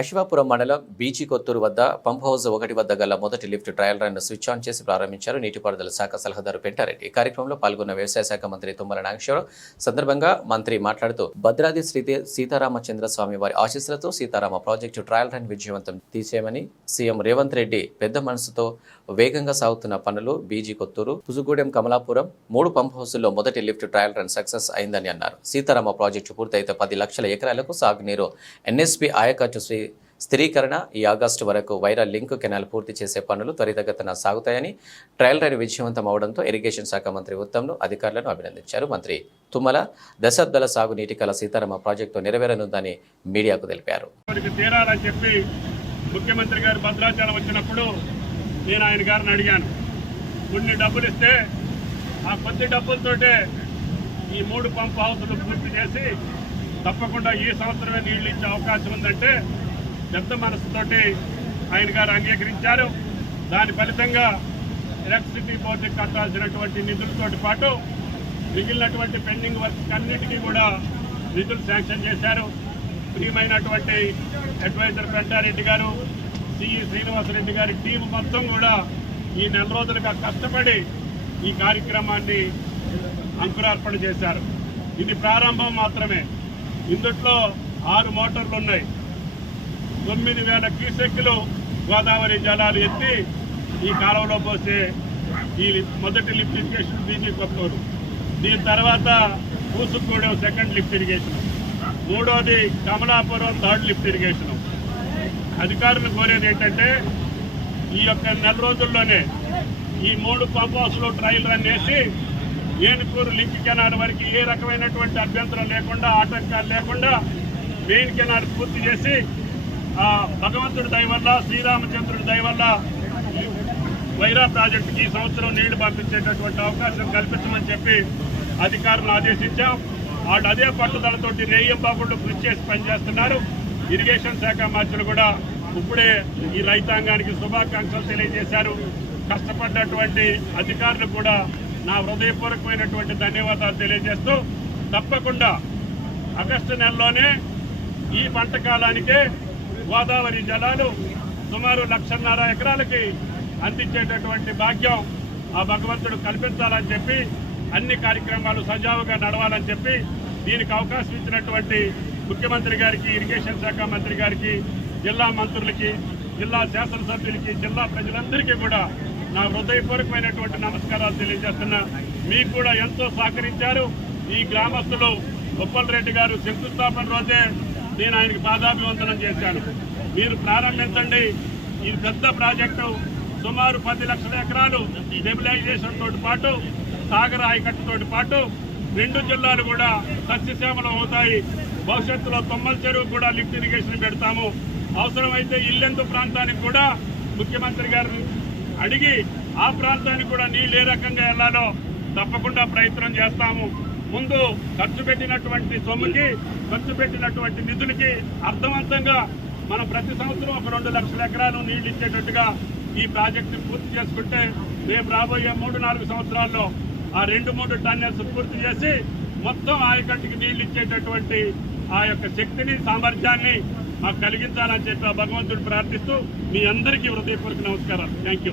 అశ్వాపురం మండలం బీచి కొత్తూరు వద్ద pump house ఒకటి వద్ద గల మొదటి lift trial run switch on చేసి ప్రారంభించారు. నీటిపారుదల శాఖ సలహాదారు పెంటారెడ్డి ఈ కార్యక్రమంలో పాల్గొన్న వ్యవసాయ శాఖ మంత్రి తుమ్మల నాగేశ్వరరావు సందర్భంగా మంత్రి మాట్లాడుతూ భద్రాద్రి శ్రీ సీతారామచంద్ర స్వామి వారి ఆశీస్సులతో సీతారామ ప్రాజెక్టు ట్రయల్ రన్ విజయవంతం తీసేయమని సీఎం రేవంత్ రెడ్డి పెద్ద మనసుతో వేగంగా సాగుతున్న పనులు బీజీ కొత్తూరు పుజుగూడెం కమలాపురం మూడు పంప్ హౌసుల్లో మొదటి లిఫ్ట్ ట్రయల్ రన్ సక్సెస్ అయిందని అన్నారు. సీతారామ ప్రాజెక్టు పూర్తయితే పది లక్షల ఎకరాలకు సాగునీరు. ఎన్ఎస్పి ఆయకట్టు శ్రీ స్థిరీకరణ ఈ ఆగస్టు వరకు వైరా లింక్ కెనాల్ పూర్తి చేసే పనులు త్వరితగతిన సాగుతాయని ట్రయల్ రైన్ విజయవంతం అవడంతో ఇరిగేషన్ శాఖ మంత్రి ఉత్తమ్ను అధికారులను అభినందించారు. మంత్రి తుమ్మల దశాబ్దాల సాగునీటి కల సీతారామ ప్రాజెక్టు నెరవేరనుందని మీడియాకు తెలిపారు. వారికి చెప్పి ముఖ్యమంత్రి గారు భద్రాచలం వచ్చినప్పుడు నేను ఆయన గారిని అడిగాను. కొన్ని డబ్బులు ఇస్తే ఆ కొద్ది డబ్బులతోటే ఈ మూడు పంప్ హౌసులు పూర్తి చేసి తప్పకుండా ఈ సంవత్సరమే నీళ్ళు ఇచ్చే అవకాశం ఉందంటే పెద్ద మనసుతోటి ఆయన గారు అంగీకరించారు. దాని ఫలితంగా ఎలక్ట్రిసిటీ బోర్డుకి కట్టాల్సినటువంటి నిధులతో పాటు మిగిలినటువంటి పెండింగ్ వర్క్ అన్నిటికీ కూడా నిధులు శాంక్షన్ చేశారు. ప్రియమైనటువంటి అడ్వైజర్ పెంటారెడ్డి గారు సిఈ శ్రీనివాసరెడ్డి గారి టీం మొత్తం కూడా ఈ నెల రోజులుగా కష్టపడి ఈ కార్యక్రమాన్ని అంకురార్పణ చేశారు. ఇది ప్రారంభం మాత్రమే. ఇందుట్లో ఆరు మోటార్లు ఉన్నాయి. తొమ్మిది వేల క్యూసెక్లు గోదావరి జలాలు ఎత్తి ఈ కాలంలో పోసే ఈ మొదటి లిఫ్ట్ ఇరిగేషన్ బీజీ కొత్తూరు. దీని తర్వాత పూసుకూడెం సెకండ్ లిఫ్ట్ ఇరిగేషన్. మూడోది కమలాపురం థర్డ్ లిఫ్ట్ ఇరిగేషన్. అధికారులు కోరేది ఏంటంటే ఈ యొక్క నెల రోజుల్లోనే ఈ మూడు పంప్ హౌస్లో ట్రయల్ రన్ వేసి ఏనుకూరు లింక్ కెనాల్ వరకు ఏ రకమైనటువంటి అభ్యంతరం లేకుండా ఆటంకాలు లేకుండా మెయిన్ కెనాల్ పూర్తి చేసి భగవంతుడి దయ వల్ల శ్రీరామచంద్రుడి దయ వల్ల వైరా ప్రాజెక్టుకి ఈ సంవత్సరం నీళ్ళు పంపించేటటువంటి అవకాశం కల్పించమని చెప్పి అధికారులను ఆదేశించాం. వాళ్ళు అదే పట్టుదలతోటి రేయం బాబుళ్ళు కృషి చేసి పనిచేస్తున్నారు. ఇరిగేషన్ శాఖ మంత్రులు కూడా ఇప్పుడే ఈ రైతాంగానికి శుభాకాంక్షలు తెలియజేశారు. కష్టపడ్డటువంటి అధికారులు కూడా నా హృదయపూర్వకమైనటువంటి ధన్యవాదాలు తెలియజేస్తూ తప్పకుండా ఆగస్టు నెలలోనే ఈ పంట కాలానికే గోదావరి జలాలు సుమారు లక్షన్నర ఎకరాలకి అందించేటటువంటి భాగ్యం ఆ భగవంతుడు కల్పించాలని చెప్పి అన్ని కార్యక్రమాలు సజావుగా నడవాలని చెప్పి దీనికి అవకాశం ఇచ్చినటువంటి ముఖ్యమంత్రి గారికి ఇరిగేషన్ శాఖ మంత్రి గారికి జిల్లా మంత్రులకి జిల్లా శాసనసభ్యులకి జిల్లా ప్రజలందరికీ కూడా నా హృదయపూర్వకమైనటువంటి నమస్కారాలు తెలియజేస్తున్నా. మీకు కూడా ఎంతో సహకరించారు. ఈ గ్రామస్తులు ఉప్పల్ రెడ్డి గారు శంకుస్థాపన రోజే నేను ఆయనకి పాదాభివందనం చేశాను. మీరు ప్రారంభించండి. ఇది పెద్ద ప్రాజెక్టు సుమారు పది లక్షల ఎకరాలు స్టెబిలైజేషన్ తోటి పాటు సాగర ఆయకట్టుతోటి పాటు రెండు జిల్లాలు కూడా సస్యశ్యామలం అవుతాయి. భవిష్యత్తులో తొమ్మల చెరువు కూడా లిఫ్ట్ ఇరిగేషన్ పెడతాము. అవసరమైతే ఇల్లెందు ప్రాంతానికి కూడా ముఖ్యమంత్రి గారు అడిగి ఆ ప్రాంతానికి కూడా నీళ్ళు ఏ రకంగా వెళ్ళాలో తప్పకుండా ప్రయత్నం చేస్తాము. ముందు ఖర్చు పెట్టినటువంటి సొమ్ముకి ఖర్చు పెట్టినటువంటి నిధులకి అర్థవంతంగా మనం ప్రతి సంవత్సరం ఒక రెండు లక్షల ఎకరాలు నీళ్ళు ఇచ్చేటట్టుగా ఈ ప్రాజెక్టు పూర్తి చేసుకుంటే రేపు రాబోయే మూడు నాలుగు సంవత్సరాల్లో ఆ రెండు మూడు టన్నెల్స్ పూర్తి చేసి మొత్తం ఆయకట్టుకి నీళ్ళు ఇచ్చేటటువంటి ఆ యొక్క శక్తిని సామర్థ్యాన్ని మాకు కలిగించాలని చెప్పి ఆ భగవంతుడు ప్రార్థిస్తూ మీ అందరికీ హృదయపూర్వక నమస్కారాలు. Thank you